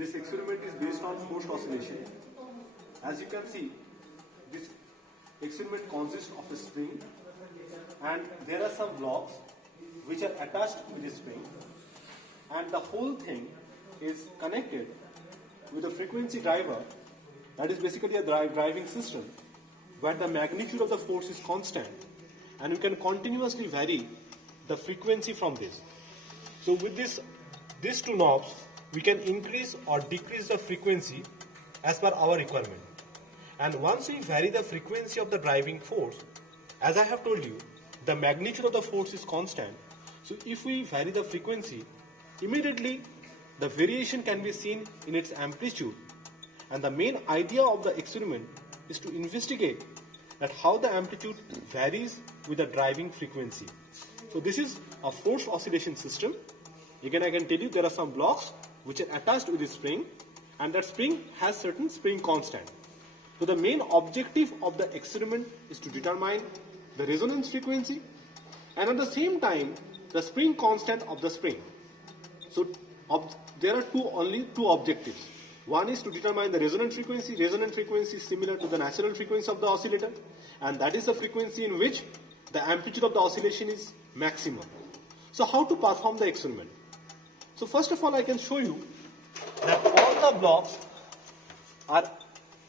This experiment is based on forced oscillation. As you can see, this experiment consists of a spring and there are some blocks which are attached to this spring, and the whole thing is connected with a frequency driver, that is basically a driving system where the magnitude of the force is constant and you can continuously vary the frequency from this. So with these two knobs, we can increase or decrease the frequency as per our requirement. And once we vary the frequency of the driving force, as I have told you, the magnitude of the force is constant. So if we vary the frequency, immediately the variation can be seen in its amplitude. And the main idea of the experiment is to investigate that how the amplitude varies with the driving frequency. So this is a forced oscillation system. Again, I can tell you there are some blocks which are attached with this spring, and that spring has certain spring constant. So the main objective of the experiment is to determine the resonance frequency and at the same time the spring constant of the spring. So there are only two objectives. One is to determine the resonant frequency. Resonant frequency is similar to the natural frequency of the oscillator, and that is the frequency in which the amplitude of the oscillation is maximum. So how to perform the experiment? So first of all, I can show you that all the blocks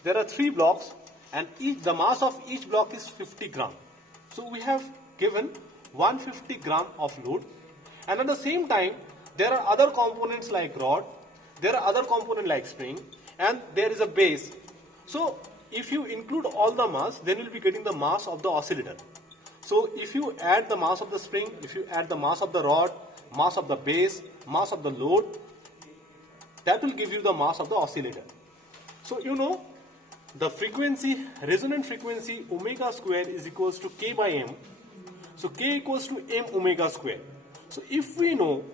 there are 3 blocks, and the mass of each block is 50 gram. So we have given 150 gram of load, and at the same time there are other components like rod, there are other components like spring, and there is a base. So if you include all the mass, then you will be getting the mass of the oscillator. So if you add the mass of the spring, if you add the mass of the rod, mass of the base, mass of the load, that will give you the mass of the oscillator. So you know the frequency, resonant frequency omega square is equals to K by M. So K equals to M omega square. So if we know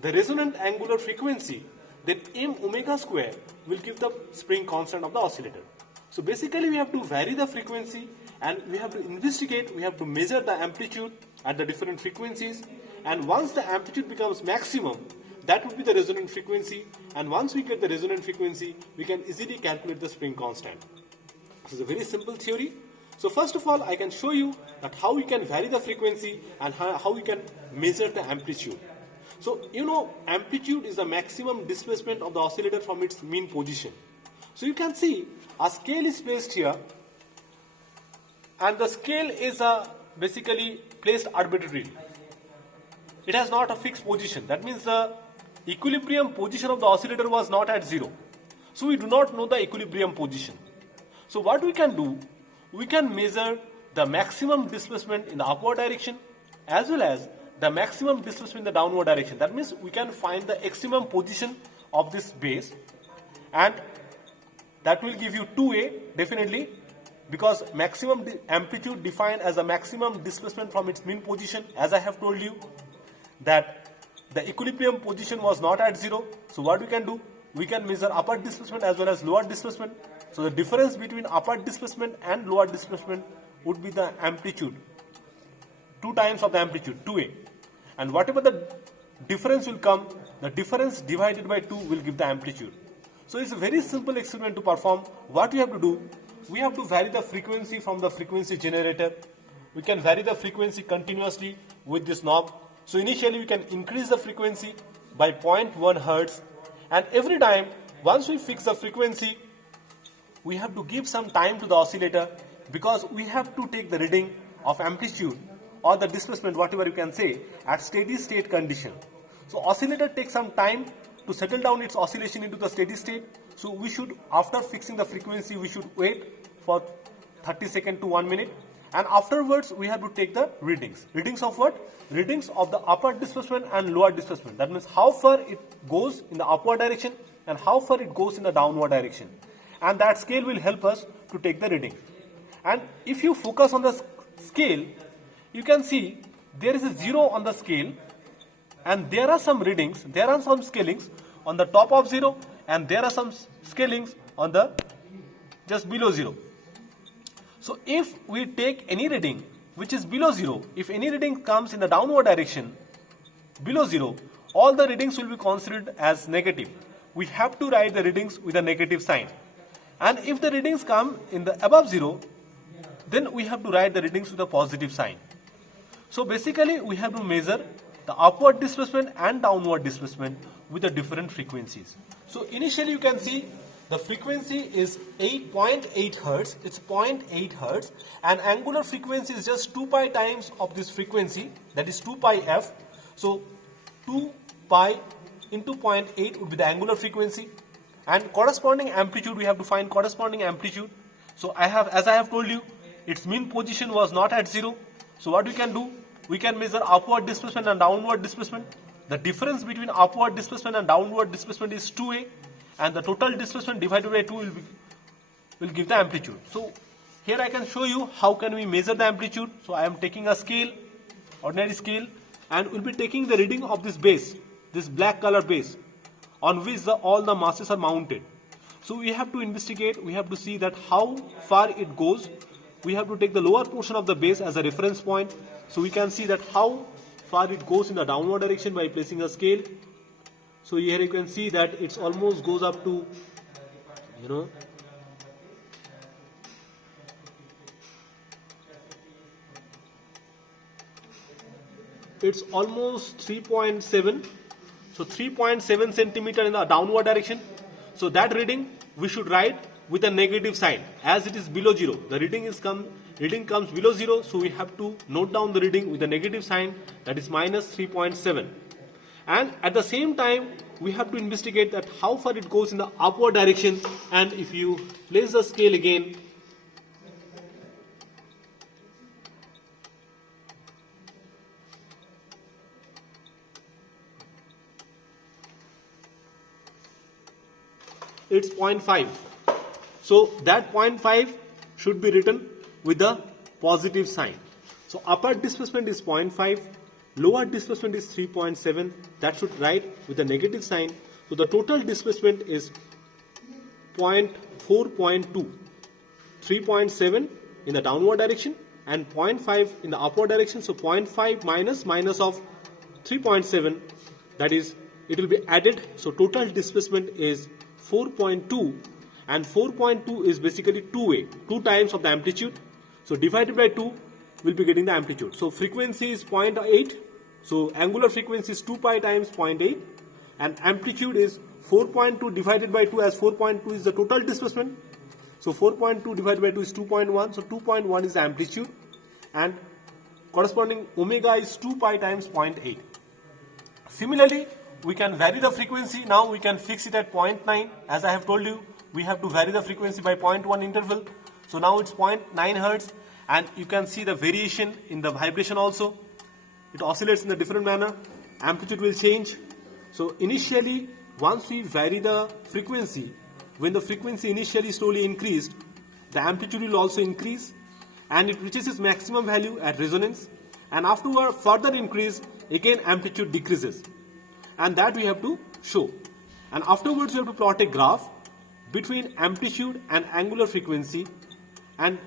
the resonant angular frequency, then M omega square will give the spring constant of the oscillator. So basically we have to vary the frequency and we have to investigate, we have to measure the amplitude at the different frequencies, and once the amplitude becomes maximum, that would be the resonant frequency, and once we get the resonant frequency, we can easily calculate the spring constant. This is a very simple theory. So first of all, I can show you that how we can vary the frequency and how we can measure the amplitude. So you know amplitude is the maximum displacement of the oscillator from its mean position. So you can see a scale is placed here, and the scale is basically placed arbitrarily. It has not a fixed position. That means the equilibrium position of the oscillator was not at 0. So we do not know the equilibrium position. So what we can do, we can measure the maximum displacement in the upward direction as well as the maximum displacement in the downward direction. That means we can find the extremum position of this base, and that will give you 2A definitely, because maximum amplitude defined as the maximum displacement from its mean position. As I have told you that the equilibrium position was not at 0. So what we can do, we can measure upward displacement as well as lower displacement. So the difference between upward displacement and lower displacement would be the amplitude, 2 times of the amplitude, 2A. And whatever the difference will come, the difference divided by 2 will give the amplitude. So it's a very simple experiment to perform. What we have to do, we have to vary the frequency from the frequency generator. We can vary the frequency continuously with this knob. So initially we can increase the frequency by 0.1 Hertz, and every time once we fix the frequency, we have to give some time to the oscillator, because we have to take the reading of amplitude or the displacement, whatever you can say, at steady state condition. So oscillator takes some time to settle down its oscillation into the steady state. So we should, after fixing the frequency, we should wait for 30 seconds to 1 minute, and afterwards we have to take the readings. Readings of what? Readings of the upward displacement and lower displacement. That means how far it goes in the upward direction and how far it goes in the downward direction. And that scale will help us to take the reading. And if you focus on the scale, you can see there is a 0 on the scale, and there are some readings, there are some scalings on the top of 0, and there are some scalings on the just below 0. So if we take any reading which is below 0, if any reading comes in the downward direction below 0, all the readings will be considered as negative. we have to write the readings with a negative sign. And if the readings come in the above 0, then we have to write the readings with a positive sign. So basically we have to measure the upward displacement and downward displacement with the different frequencies. So initially you can see the frequency is 8.8 Hertz, it's 0.8 Hertz, and angular frequency is just 2 pi times of this frequency, that is 2 pi f. So 2 pi into 0.8 would be the angular frequency, and corresponding amplitude, we have to find corresponding amplitude. So as I have told you, its mean position was not at 0. So what we can do, we can measure upward displacement and downward displacement. The difference between upward displacement and downward displacement is 2a, and the total displacement divided by 2 will give the amplitude. So here I can show you how can we measure the amplitude. So I am taking a scale, ordinary scale, and we'll be taking the reading of this base, this black color base, on which all the masses are mounted. So we have to investigate, we have to see that how far it goes. We have to take the lower portion of the base as a reference point. So we can see that how far it goes in the downward direction by placing a scale. So here you can see that it almost goes up to, it's almost 3.7. So 3.7 centimeter in the downward direction. So that reading we should write with a negative sign, as it is below 0. The reading comes below 0, so we have to note down the reading with a negative sign, that is minus 3.7. And at the same time we have to investigate that how far it goes in the upward direction. And if you place the scale again, it's 0.5. So that 0.5 should be written with the positive sign. So upper displacement is 0.5, lower displacement is 3.7. That should write with a negative sign. So the total displacement is 4.2. 3.7 in the downward direction and 0.5 in the upward direction. So 0.5 minus of 3.7, that is, it will be added. So total displacement is 4.2, and 4.2 is basically 2a, 2 times of the amplitude. So divided by 2, we'll be getting the amplitude. So frequency is 0.8. So angular frequency is 2 pi times 0.8, and amplitude is 4.2 divided by 2, as 4.2 is the total displacement. So 4.2 divided by 2 is 2.1. So 2.1 is the amplitude, and corresponding omega is 2 pi times 0.8. Similarly, we can vary the frequency. Now we can fix it at 0.9. As I have told you, we have to vary the frequency by 0.1 interval. So now it's 0.9 Hertz, and you can see the variation in the vibration also. It oscillates in a different manner. Amplitude will change. So initially, once we vary the frequency, when the frequency initially slowly increased, the amplitude will also increase, and it reaches its maximum value at resonance. And afterward, further increase, again amplitude decreases. And that we have to show. And afterwards we have to plot a graph between amplitude and angular frequency, and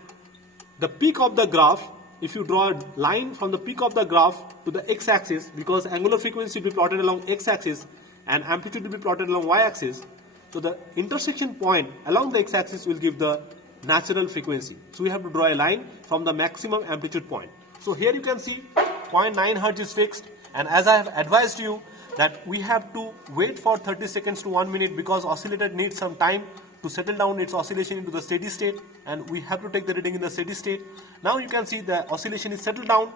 the peak of the graph, if you draw a line from the peak of the graph to the x-axis, because angular frequency will be plotted along x-axis and amplitude will be plotted along y-axis, so the intersection point along the x-axis will give the natural frequency. So we have to draw a line from the maximum amplitude point. So here you can see 0.9 Hertz is fixed, and as I have advised you that we have to wait for 30 seconds to 1 minute, because oscillator needs some time to settle down its oscillation into the steady state, and we have to take the reading in the steady state. Now you can see the oscillation is settled down.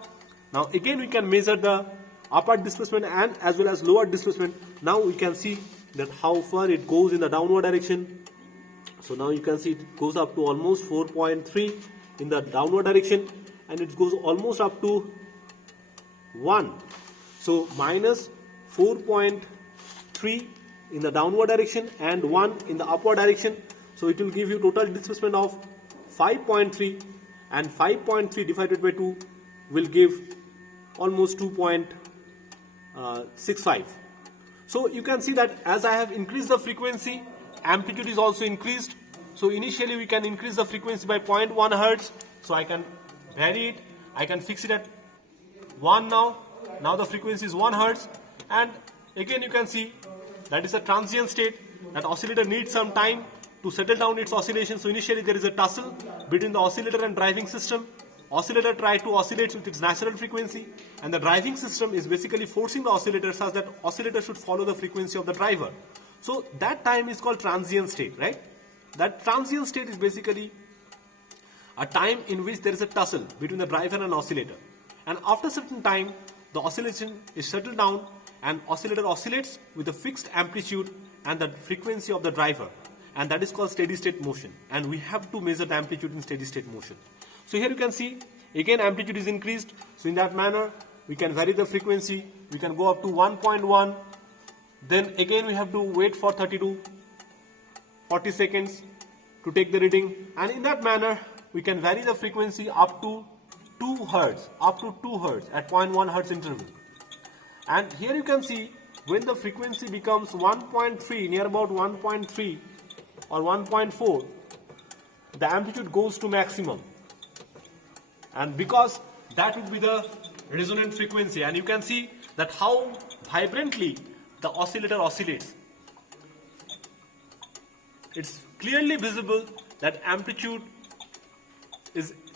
Now again we can measure the upper displacement and as well as lower displacement. Now we can see that how far it goes in the downward direction. So now you can see it goes up to almost 4.3 in the downward direction, and it goes almost up to 1. So minus 4.3 in the downward direction and 1 in the upward direction. So it will give you total displacement of 5.3, and 5.3 divided by 2 will give almost 2.65. So you can see that as I have increased the frequency, amplitude is also increased. So initially we can increase the frequency by 0.1 Hertz. So I can vary it. I can fix it at 1 now. Now the frequency is 1 Hertz. And again you can see that is a transient state. that oscillator needs some time to settle down its oscillation. So initially there is a tussle between the oscillator and driving system. Oscillator try to oscillate with its natural frequency, and the driving system is basically forcing the oscillator such that oscillator should follow the frequency of the driver. So that time is called transient state, right? That transient state is basically a time in which there is a tussle between the driver and oscillator. And after a certain time, the oscillation is settled down and oscillator oscillates with a fixed amplitude and the frequency of the driver. And that is called steady state motion. And we have to measure the amplitude in steady state motion. So here you can see, again amplitude is increased. So in that manner, we can vary the frequency. We can go up to 1.1. Then again we have to wait for 30 to 40 seconds to take the reading. And in that manner, we can vary the frequency up to 2 Hertz, at 0.1 Hertz interval. And here you can see when the frequency becomes 1.3, near about 1.3 or 1.4, the amplitude goes to maximum. And because that would be the resonant frequency, and you can see that how vibrantly the oscillator oscillates. It's clearly visible that amplitude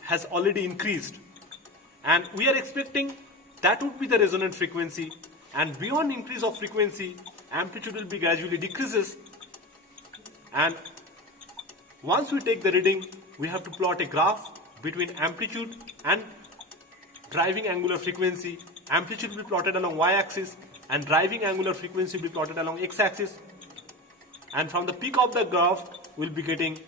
has already increased, and we are expecting that would be the resonant frequency, and beyond increase of frequency, amplitude will be gradually decreases, and once we take the reading, we have to plot a graph between amplitude and driving angular frequency. Amplitude will be plotted along y-axis and driving angular frequency will be plotted along x-axis, and from the peak of the graph we'll be getting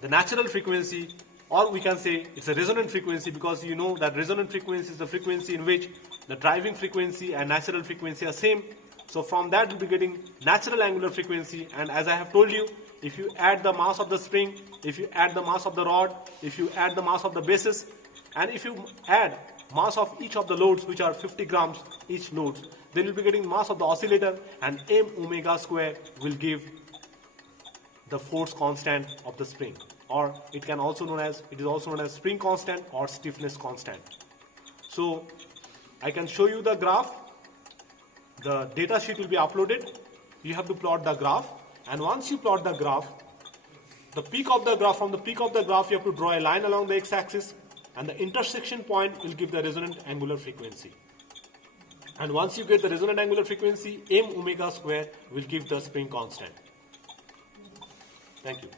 the natural frequency, or we can say it's a resonant frequency, because you know that resonant frequency is the frequency in which the driving frequency and natural frequency are same. So from that we'll be getting natural angular frequency, and as I have told you, if you add the mass of the spring, if you add the mass of the rod, if you add the mass of the bases, and if you add mass of each of the loads, which are 50 grams each load, then you'll be getting mass of the oscillator, and m omega square will give the force constant of the spring, or it is also known as spring constant or stiffness constant. So I can show you the graph. The data sheet will be uploaded. You have to plot the graph, and once you plot the graph, the peak of the graph, from the peak of the graph you have to draw a line along the x-axis, and the intersection point will give the resonant angular frequency. And once you get the resonant angular frequency, m omega square will give the spring constant. Thank you.